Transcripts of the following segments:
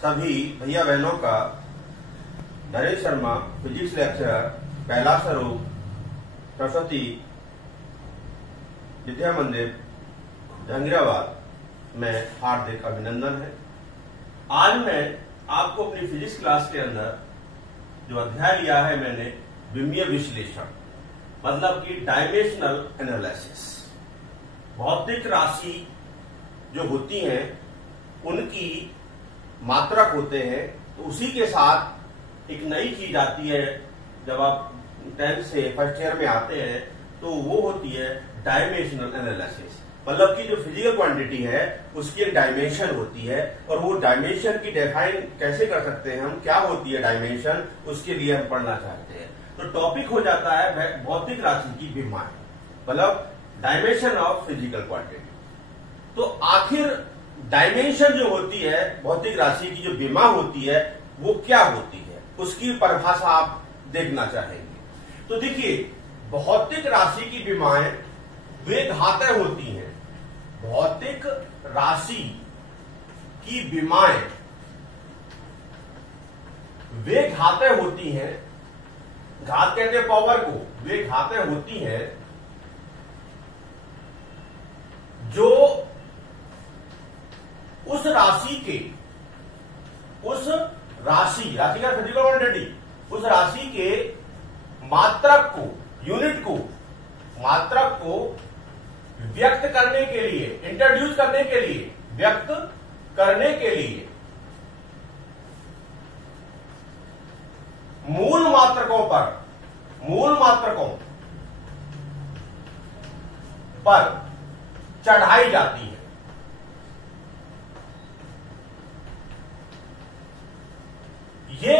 सभी भैया बहनों का नरेश शर्मा फिजिक्स लेक्चरर कैलाश स्वरूप सरस्वती विद्या मंदिर जहांगीराबाद में हार्दिक अभिनंदन है। आज मैं आपको अपनी फिजिक्स क्लास के अंदर जो अध्याय लिया है मैंने विमीय विश्लेषण, मतलब कि डायमेंशनल एनालिसिस, भौतिक राशि जो होती हैं उनकी मात्रक होते हैं, तो उसी के साथ एक नई चीज आती है। जब आप 10th से फर्स्ट ईयर में आते हैं तो वो होती है डायमेंशनल एनालिसिस, मतलब कि जो फिजिकल क्वांटिटी है उसकी एक डायमेंशन होती है, और वो डायमेंशन की डिफाइन कैसे कर सकते हैं हम, क्या होती है डायमेंशन, उसके लिए हम पढ़ना चाहते हैं। तो टॉपिक हो जाता है भौतिक राशि की विमाएं, मतलब डायमेंशन ऑफ फिजिकल क्वांटिटी। तो आखिर डायमेंशन जो होती है भौतिक राशि की, जो विमा होती है वो क्या होती है, उसकी परिभाषा आप देखना चाहेंगे। तो देखिए, भौतिक राशि की विमाएं वे घातें होती हैं। भौतिक राशि की विमाएं वे घातें होती हैं, घात कहते हैं पावर को, वे घातें होती हैं जो उस राशि का फिजिकल क्वांटिटी, उस राशि के मात्रक को, यूनिट को, मात्रक को व्यक्त करने के लिए, इंट्रोड्यूस करने के लिए, व्यक्त करने के लिए मूल मात्रकों पर चढ़ाई जाती है। ये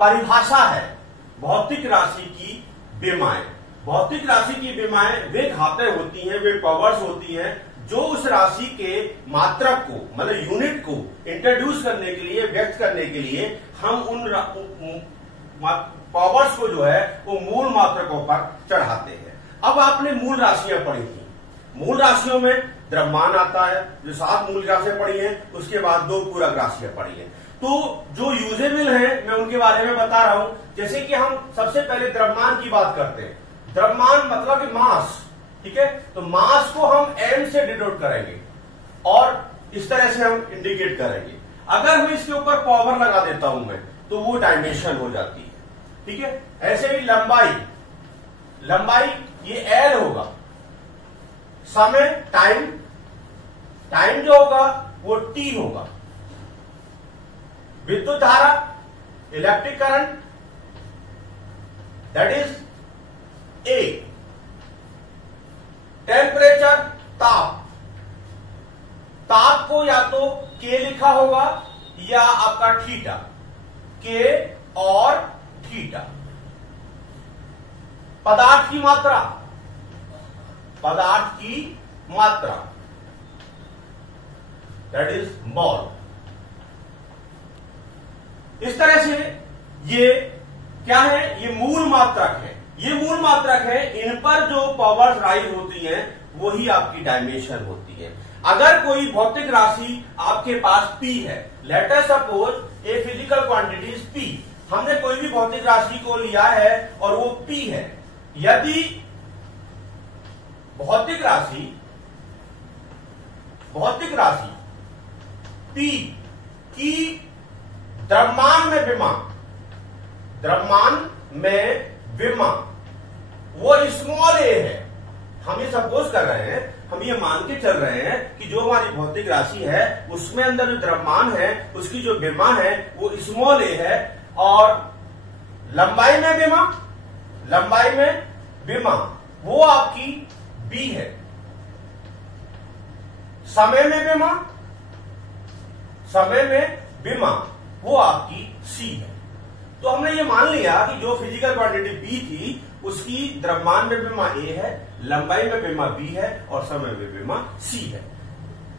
परिभाषा है भौतिक राशि की विमाएं। भौतिक राशि की विमाएं वे घातें होती हैं, वे पावर्स होती हैं जो उस राशि के मात्रक को, मतलब यूनिट को इंट्रोड्यूस करने के लिए, व्यक्त करने के लिए हम उन पावर्स को जो है वो मूल मात्रकों पर चढ़ाते हैं। अब आपने मूल राशियां पढ़ी थी, मूल राशियों में द्रव्यमान आता है, जो 7 मूल राशियां पढ़ी हैं, उसके बाद 2 पूरक राशियां पढ़ी हैं। तो जो यूजेबल हैं मैं उनके बारे में बता रहा हूं। जैसे कि हम सबसे पहले द्रव्यमान की बात करते हैं। द्रव्यमान मतलब कि मास, ठीक है। तो मास को हम m से डिनोट करेंगे और इस तरह से हम इंडिकेट करेंगे। अगर मैं इसके ऊपर पावर लगा देता हूं मैं, तो वो डायमेंशन हो जाती है, ठीक है। ऐसे ही लंबाई ये L होगा, समय टाइम जो होगा वो T होगा, विद्युत धारा, electric current, that is A, temperature, ताप को या तो K लिखा होगा या आपका थीटा, K और थीटा। पदार्थ की मात्रा, दैट इज मोल। इस तरह से ये क्या है, ये मूल मात्रक है, ये मूल मात्रक है। इन पर जो पावर्स राइज होती हैं वही आपकी डायमेंशन होती है। अगर कोई भौतिक राशि आपके पास P है, let us suppose a physical quantity is P, हमने कोई भी भौतिक राशि को लिया है और वो P है। यदि भौतिक राशि P की द्रव्यमान में विमा वो स्मॉल a है, हम ये सपोज कर रहे हैं, हम ये मान के चल रहे हैं कि जो हमारी भौतिक राशि है उसमें अंदर जो द्रव्यमान है उसकी जो विमा है वो स्मॉल a है, और लंबाई में विमा वो आपकी b है, समय में विमा वो आपकी c है। तो हमने ये मान लिया कि जो फिजिकल क्वांटिटी B थी उसकी द्रव्यमान में विमा A है, लंबाई में विमा B है और समय में विमा C है।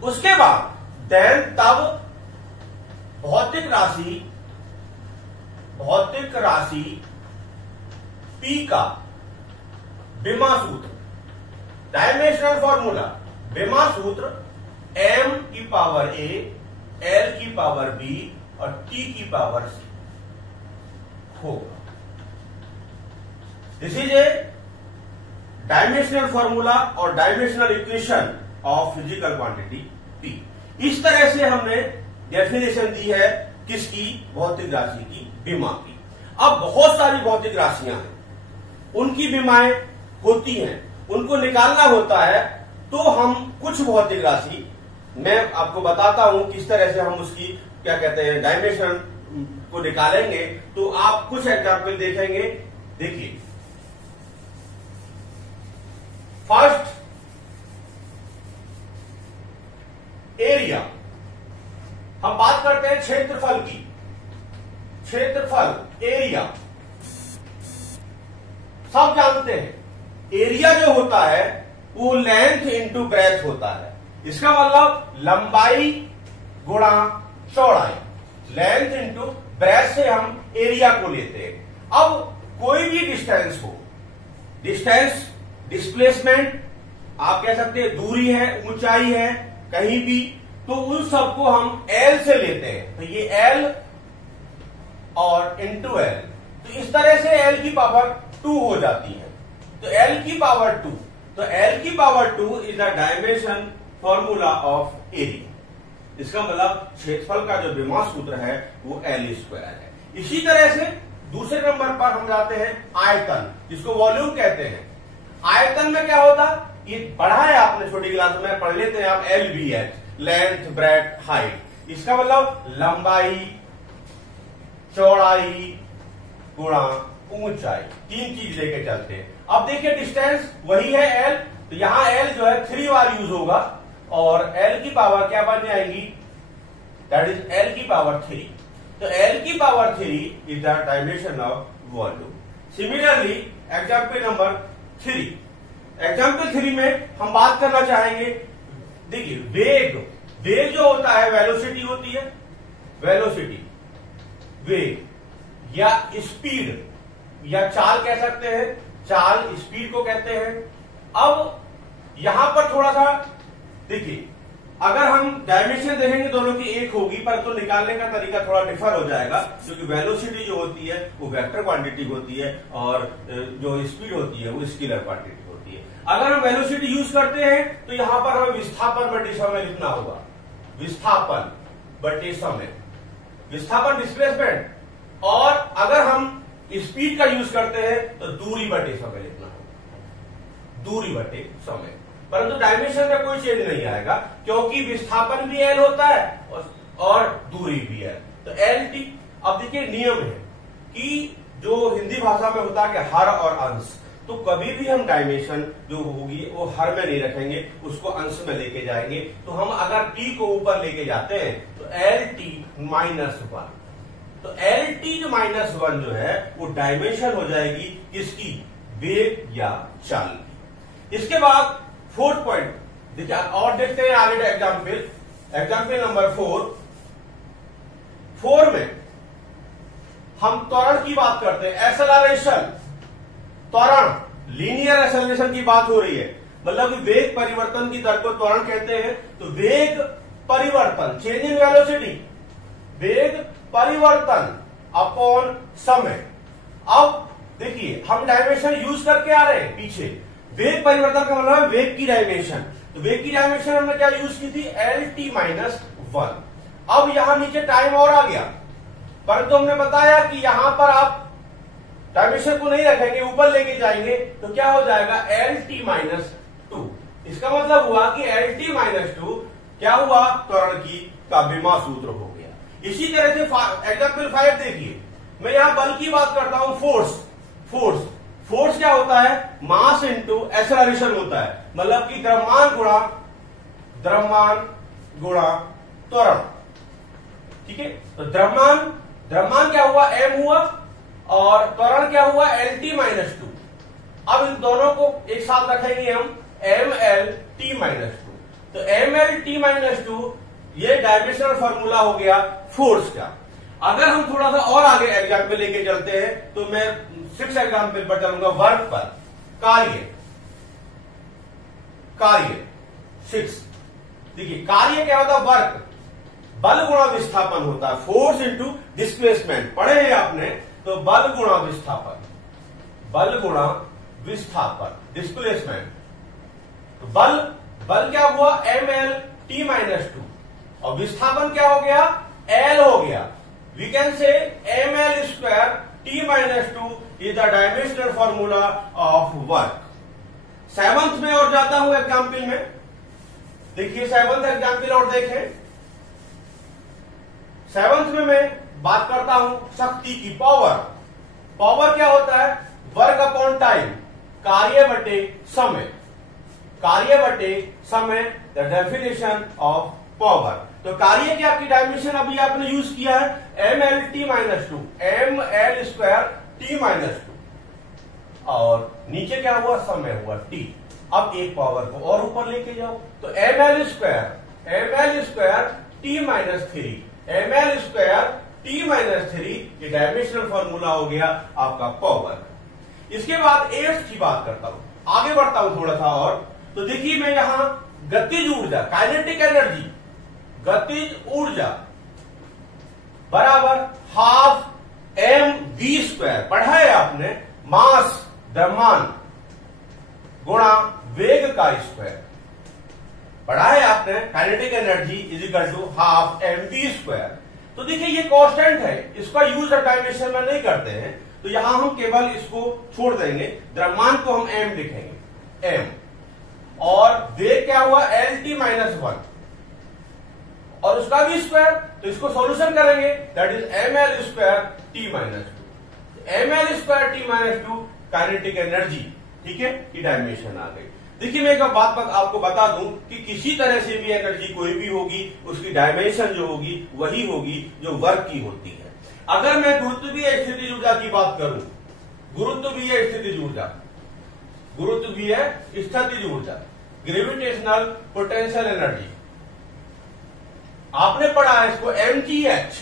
उसके बाद तब भौतिक राशि P का विमा सूत्र, डायमेंशनल फॉर्मूला, विमा सूत्र m की पावर a, l की पावर b और t की पावर c होगा। This is a dimensional formula और dimensional equation of physical quantity p। इस तरह से हमने डेफिनेशन दी है किसकी? भौतिक राशि की, विमा की। अब बहुत सारी भौतिक राशियां हैं, उनकी विमाएं होती हैं, उनको निकालना होता है। तो हम कुछ भौतिक राशि मैं आपको बताता हूं किस तरह से हम उसकी क्या कहते हैं डायमेंशन को निकालेंगे। तो आप कुछ एग्जाम्पल देखेंगे। देखिए, फर्स्ट एरिया, हम बात करते हैं क्षेत्रफल की। क्षेत्रफल, एरिया, सब जानते हैं एरिया जो होता है वो लेंथ इंटू ब्रेथ होता है। इसका मतलब लंबाई गुणा चौड़ाई, लेंथ इंटू ब्रेथ से हम एरिया को लेते हैं। अब कोई भी डिस्टेंस हो, डिस्टेंस, डिस्प्लेसमेंट, आप कह सकते हैं दूरी है, ऊंचाई है, कहीं भी, तो उन सबको हम एल से लेते हैं। तो ये एल और इंटू एल, तो इस तरह से एल की पावर 2 हो जाती है। तो एल की पावर 2, तो एल की power 2 is the dimension formula of area. इसका मतलब क्षेत्रफल का जो विमा सूत्र है वो एल स्क्वायर है। इसी तरह से दूसरे नंबर पर हम जाते हैं आयतन, जिसको वॉल्यूम कहते हैं। आयतन में क्या होता, ये पढ़ा है आपने छोटी क्लास में, पढ़ लेते हैं आप, L B H, length, breadth, height. इसका मतलब लंबाई, चौड़ाई गुणा ऊंचाई, 3 चीज लेके चलते हैं। अब देखिए डिस्टेंस वही है एल, तो यहां एल जो है 3 बार यूज होगा और एल की पावर क्या बन जाएंगी, दैट इज एल की पावर 3। तो एल की power 3 is the dimension of volume. Similarly example number 3, example 3 में हम बात करना चाहेंगे, देखिए वेग, वेग जो होता है वेलोसिटी होती है, वेलोसिटी, वेग या स्पीड या चाल कह सकते हैं, चाल स्पीड को कहते हैं। अब यहां पर थोड़ा सा देखिए, अगर हम डायमेंशन देखेंगे दोनों की एक होगी, पर तो निकालने का तरीका थोड़ा डिफर हो जाएगा, क्योंकि वेलोसिटी जो होती है वो वेक्टर क्वांटिटी होती है और जो स्पीड होती है वो स्केलर क्वांटिटी होती है। अगर हम वेलोसिटी यूज करते हैं तो यहां पर हमें विस्थापन बटे समय लिखना होगा, विस्थापन बटे समय, विस्थापन डिस्प्लेसमेंट। और अगर हम स्पीड का यूज करते हैं तो दूरी बटे समय लिखना होगा, दूरी बटे समय। परंतु डायमेंशन में कोई चेंज नहीं आएगा, क्योंकि विस्थापन भी एल होता है और दूरी भी है, तो एल टी। अब देखिए नियम है कि जो हिंदी भाषा में होता है कि हर और अंश, तो कभी भी हम डायमेंशन जो होगी वो हर में नहीं रखेंगे, उसको अंश में लेके जाएंगे। तो हम अगर टी को ऊपर लेके जाते हैं तो एल टी -1, तो एल टी -1 जो है वो डायमेंशन हो जाएगी किसकी, वेग या चाल की। इसके बाद 4th पॉइंट देखिए, और देखते हैं आगे एग्जाम्पल, एग्जाम्पल नंबर 4 में हम त्वरण की बात करते हैं, एक्सेलरेशन, त्वरण, लीनियर एक्सेलरेशन की बात हो रही है, मतलब वेग परिवर्तन की दर को त्वरण कहते हैं। तो वेग परिवर्तन, चेंज इन वेलोसिटी, वेग परिवर्तन अपॉन समय। अब देखिए हम डायमेंशन यूज करके आ रहे हैं पीछे, वेग परिवर्तन का मतलब है वेग की डायमेंशन, तो वेग की डायमेंशन हमने क्या यूज की थी, एल टी -1। अब यहां नीचे टाइम और आ गया, परंतु हमने बताया कि यहां पर आप डायमेंशन को नहीं रखेंगे, ऊपर लेके जाएंगे, तो क्या हो जाएगा, एल टी -2। इसका मतलब हुआ कि एल टी -2 क्या हुआ, त्वरण की का विमा सूत्र हो गया। इसी तरह से एग्जाम्पल 5 देखिए, मैं यहां बल की बात करता हूं, फोर्स, फोर्स, फोर्स क्या होता है, मास इंटू एक्सेलरेशन होता है, मतलब कि द्रव्यमान गुणा त्वरण। ठीक है, तो द्रव्यमान क्या हुआ, एम हुआ, और त्वरण क्या हुआ, एल टी -2। अब इन दोनों को एक साथ रखेंगे हम, एम एल टी -2। तो एम एल टी -2 ये डायमेंशनल फॉर्मूला हो गया फोर्स का। अगर हम थोड़ा सा और आगे एग्जाम्पल लेके चलते हैं तो मैं 6 एग्जाम्पल पर चलूंगा, वर्क पर, कार्य 6। देखिए कार्य क्या होता है, वर्क, बल गुणा विस्थापन होता है, फोर्स इंटू डिस्प्लेसमेंट, पढ़े हैं आपने, तो बल गुणा विस्थापन, बल गुणा विस्थापन, डिस्प्लेसमेंट। तो बल क्या हुआ, ml t माइनस 2, और विस्थापन क्या हो गया, L हो गया। We can say ml square t minus 2 is the dimensional formula of work. 7th में और जाता हूं एग्जाम्पल में, देखिए 7th एग्जाम्पल और देखें। 7th में मैं बात करता हूं शक्ति की, पावर। पावर क्या होता है, वर्क अपॉन टाइम, कार्य बटे समय, कार्य बटे समय, द डेफिनेशन ऑफ पावर। तो कार्य की आपकी डायमेंशन अभी आपने यूज किया है ml t minus 2, ml square t minus 2, और नीचे क्या हुआ, समय हुआ t। अब एक पावर को और ऊपर लेके जाओ, तो ml square t minus 3, ml square t minus 3, ये डायमेंशनल फॉर्मूला हो गया आपका पावर। इसके बाद 8th की बात करता हूं, आगे बढ़ता हूं थोड़ा सा और। तो देखिए मैं यहां गतिज ऊर्जा, काइनेटिक एनर्जी, गतिज ऊर्जा बराबर हाफ mv स्क्वायर, पढ़ा है आपने, मास द्रव्यमान गुणा वेग का स्क्वायर, पढ़ा है आपने, kinetic energy is equal to half mv square. तो देखिए ये कांस्टेंट है, इसका यूज डायमेंशन में नहीं करते हैं, तो यहां हम केवल इसको छोड़ देंगे, द्रव्यमान को हम m लिखेंगे, m, और वेग क्या हुआ, lt माइनस 1, और उसका भी स्क्वायर, तो इसको सॉल्यूशन करेंगे, that is ml square t minus 2, ml square t minus 2 kinetic energy, ठीक है, की डायमेंशन आ गई। देखिए मैं एक बात आपको बता दूं कि किसी तरह से भी एनर्जी कोई भी होगी, उसकी डायमेंशन जो होगी वही होगी जो वर्क की होती है। अगर मैं गुरुत्वीय स्थितिज ऊर्जा की बात करूं, गुरुत्वीय स्थितिज ऊर्जा, गुरुत्वीय स्थितिज ऊर्जा, ग्रेविटेशनल पोटेंशियल एनर्जी, आपने पढ़ा है इसको mgh,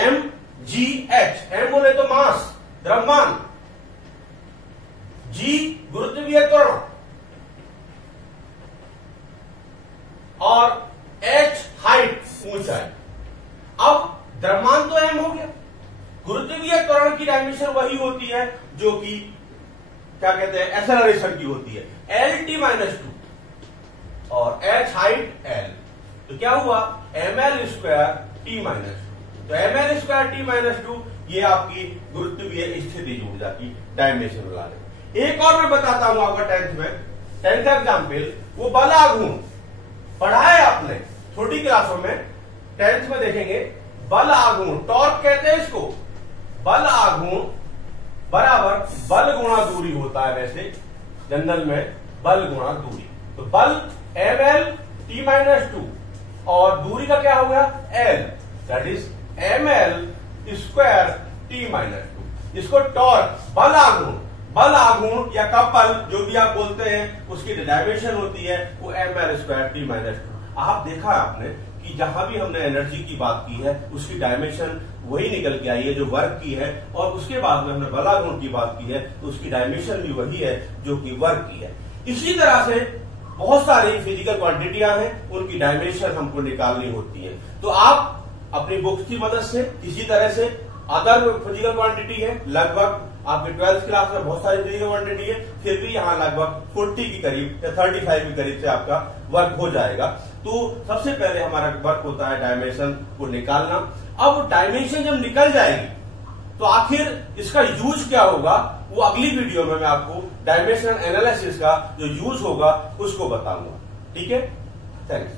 mgh, m बोले तो मास, द्रव्यमान, g गुरुत्वीय त्वरण, और h हाइट, ऊंचाई। अब द्रव्यमान तो m हो गया, गुरुत्वीय त्वरण की डायमेंशन वही होती है जो कि क्या कहते हैं, एक्सेलरेशन की होती है, lt माइनस 2, और h हाइट l, तो क्या हुआ, ml स्क्वायर t माइनस 2, तो ml स्क्वायर t माइनस 2 ये आपकी गुरुत्वीय स्थितिज ऊर्जा की डायमेंशन बता रहे। एक और मैं बताता हूं आपका 10th में, 10th एग्जाम्पल, वो बल आघूर्ण, पढ़ा है आपने छोटी क्लासों में, 10th में देखेंगे, बल आघूर्ण, टॉर्क कहते हैं इसको, बल आघूर्ण बराबर बल गुणा दूरी होता है, वैसे जनरल में बल गुणा दूरी, तो बल ml t माइनस 2, और दूरी का क्या हो गया, l, that is ml square t minus 2। इसको टॉर्क, बल आघूर्ण, बल आघूर्ण या कपल जो भी आप बोलते हैं, उसकी डायमेंशन होती है वो ml स्क्वायर t माइनस 2। आप देखा आपने कि जहां भी हमने एनर्जी की बात की है उसकी डायमेंशन वही निकल के आई है जो वर्क की है, और उसके बाद में हमने बल आघूर्ण की बात की है तो उसकी डायमेंशन भी वही है जो कि वर्क की है। इसी तरह से बहुत सारी फिजिकल क्वांटिटियां हैं, उनकी डायमेंशन हमको निकालनी होती है। तो आप अपनी बुक्स की मदद से किसी तरह से अदर फिजिकल क्वांटिटी है, लगभग आपके 12th क्लास में बहुत सारी फिजिकल क्वांटिटी है, फिर भी यहाँ लगभग 40 के करीब या 35 के करीब से आपका वर्क हो जाएगा। तो सबसे पहले हमारा वर्क होता है डायमेंशन को निकालना। अब डायमेंशन जब निकल जाएगी तो आखिर इसका यूज क्या होगा, वो अगली वीडियो में मैं आपको डायमेंशनल एनालिसिस का जो यूज होगा उसको बताऊंगा। ठीक है, थैंक्स।